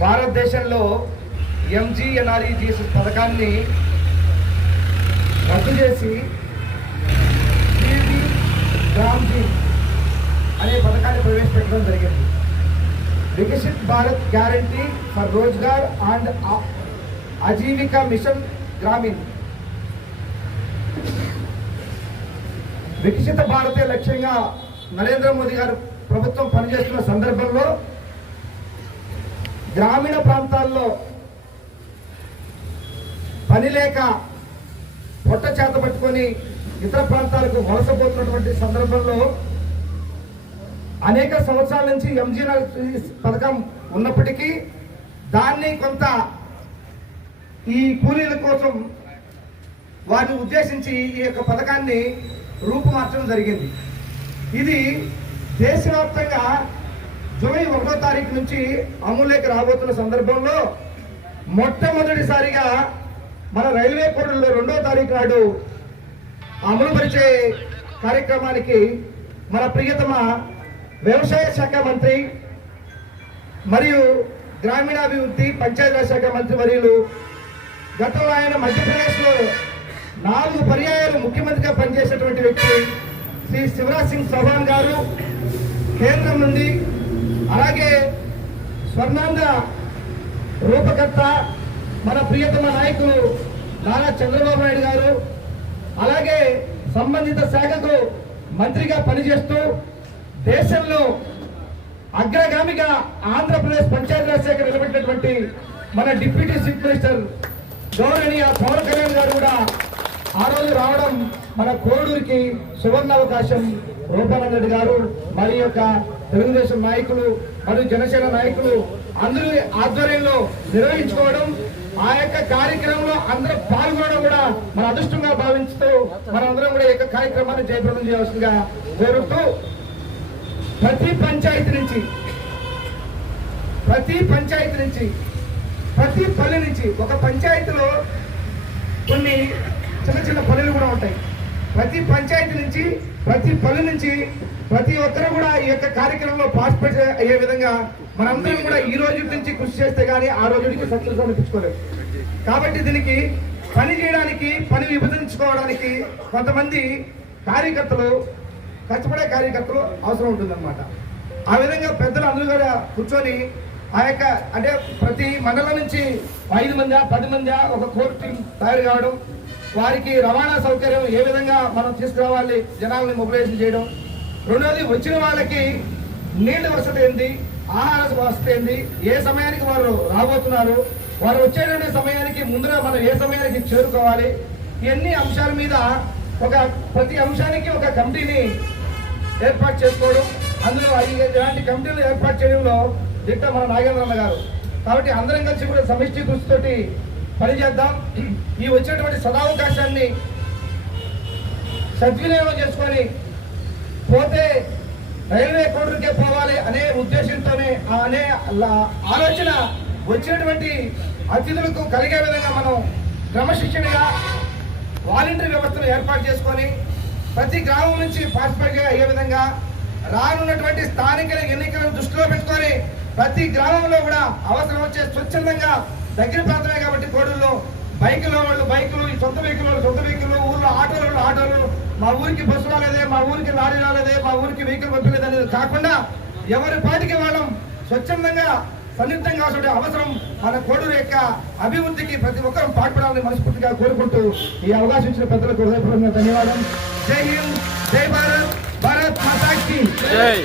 భారతదేశంలో ఎంజీఎన్ఆర్ఈజీఎస్ పథకాన్ని రద్దు చేసి గ్రామ్జీ అనే పథకాన్ని ప్రవేశపెట్టడం జరిగింది. Viksit Bharat guarantee for Rozgar and Ajeevika mission Gramin. వికసిత భారతే లక్ష్యంగా నరేంద్ర మోదీ గారు ప్రభుత్వం పనిచేస్తున్న సందర్భంలో గ్రామీణ ప్రాంతాల్లో పని లేక పొట్ట చేత పట్టుకొని ఇతర ప్రాంతాలకు వలసపోతున్నటువంటి సందర్భంలో అనేక సంవత్సరాల నుంచి ఎంజీఎన్ఆర్ఈజీ పథకం ఉన్నప్పటికీ దాన్ని కొంత ఈ కూలీల కోసం వారిని ఉద్దేశించి ఈ యొక్క పథకాన్ని రూపుమార్చడం జరిగింది. ఇది దేశవ్యాప్తంగా జూలై 1వ తారీఖు నుంచి అమలులోకి రాబోతున్న సందర్భంలో మొట్టమొదటిసారిగా మన రైల్వే కోడ్లో 2వ తారీఖు నాడు అమలుపరిచే కార్యక్రమానికి మన ప్రియతమ వ్యవసాయ శాఖ మంత్రి మరియు గ్రామీణాభివృద్ధి పంచాయతీరాజ్ శాఖ మంత్రి వర్యులు గతంలో ఆయన మధ్యప్రదేశ్లో 4 పర్యాయాలు ముఖ్యమంత్రిగా పనిచేసేటువంటి వ్యక్తి శ్రీ శివరాజ్ సింగ్ చౌహాన్ గారు కేంద్రం నుండి, అలాగే స్వర్ణాంధ్ర రూపకర్త మన ప్రియతమ నాయకులు నారా చంద్రబాబు నాయుడు గారు, అలాగే సంబంధిత శాఖకు మంత్రిగా పనిచేస్తూ దేశంలో అగ్రగామిగా ఆంధ్రప్రదేశ్ పంచాయతీరాజ్ శాఖ నిలబెట్టినటువంటి మన డిప్యూటీ చీఫ్ మినిస్టర్ గౌరవనీయ పవన్ కళ్యాణ్ గారు కూడా ఆ రోజు రావడం మన కోడూరికి సువర్ణ అవకాశం. రూపానంద రెడ్డి గారు మరి యొక్క తెలుగుదేశం నాయకులు మరియు జనసేన నాయకులు అందరూ ఆధ్వర్యంలో నిర్వహించుకోవడం, ఆ యొక్క కార్యక్రమంలో అందరూ పాల్గొనడం కూడా మన అదృష్టంగా భావించుతూ మనందరం కూడా ఈ యొక్క కార్యక్రమాన్ని జయప్రదం చేయవలసిందిగా కోరుతూ ప్రతి పంచాయతీ నుంచి ప్రతి పల్లె నుంచి ఒక పంచాయతీలో కొన్ని చిన్న చిన్న పల్లెలు కూడా ఉంటాయి. ప్రతి పంచాయతీ నుంచి ప్రతి పల్లె నుంచి ప్రతి ఒక్కరు కూడా ఈ యొక్క కార్యక్రమంలో పార్టిసిపేట్ అయ్యే విధంగా మనందరం కూడా ఈ రోజు నుంచి కృషి చేస్తే గానీ ఆ రోజుకి సక్సెస్ అనిపించుకోలేదు. కాబట్టి దీనికి పని చేయడానికి, పని విభజించుకోవడానికి కొంతమంది కార్యకర్తలు, కష్టపడే కార్యకర్తలు అవసరం ఉంటుందన్నమాట. ఆ విధంగా పెద్దలు అందరూ కూడా కూర్చొని ఆ యొక్క అంటే ప్రతి మండలం నుంచి 5 మంది 10 మంది ఒక కోర్ టీం తయారు కావడం, వారికి రవాణా సౌకర్యం ఏ విధంగా మనం తీసుకురావాలి, జనాలని మొబిలైజేషన్ చేయడం. రెండోది వచ్చిన వాళ్ళకి నీళ్ళ వసతి ఏంది, ఆహార వసతి ఏంది, ఏ సమయానికి వారు రాబోతున్నారు, వారు వచ్చేటువంటి సమయానికి ముందుగా మనం ఏ సమయానికి చేరుకోవాలి, ఇవన్నీ అంశాల మీద ప్రతి అంశానికి ఒక కమిటీని ఏర్పాటు చేసుకోవడం. అందులో ఇలాంటి కమిటీలు ఏర్పాటు చేయడంలో దిట్ట మన నాగేంద్రన్న గారు. కాబట్టి అందరం కలిసి కూడా సమిష్టి కృషితోటి పనిచేద్దాం. ఈ వచ్చేటువంటి సదావకాశాన్ని సద్వినియోగం చేసుకొని పోతే రైల్వే కోడూరుకే పోవాలి అనే ఉద్దేశంతోనే అనే ఆలోచన వచ్చేటువంటి అతిథులకు కలిగే విధంగా మనం క్రమశిక్షణగా వాలంటీర్ వ్యవస్థను ఏర్పాటు చేసుకొని ప్రతి గ్రామం నుంచి పార్టిసిపేట్ అయ్యే విధంగా రానున్నటువంటి స్థానిక ఎన్నికలను దృష్టిలో పెట్టుకొని ప్రతి గ్రామంలో కూడా అవసరం వచ్చే స్వచ్ఛందంగా దగ్గర ప్రాంతమే కాబట్టి కోడూరులో బైకులో వాళ్ళు బైకులు, సొంత వెహికల్, ఊర్లో ఆటోలు, మా ఊరికి బస్సు రాలేదే, మా ఊరికి లారీ రాలేదే, మా ఊరికి వెహికల్ పంపలేదు అనేది కాకుండా ఎవరి పాటికి వాళ్ళం స్వచ్ఛందంగా సన్నిహితంగా అవసరం మన కోడూరు యొక్క అభివృద్ధికి ప్రతి ఒక్కరూ పాటుపడాలని మనస్ఫూర్తిగా కోరుకుంటూ ఈ అవకాశం ఇచ్చిన పెద్దలకు హృదయపూర్వకంగా ధన్యవాదాలు. జై హింద్, జై భారత్, భారత్ మాతా కీ జై.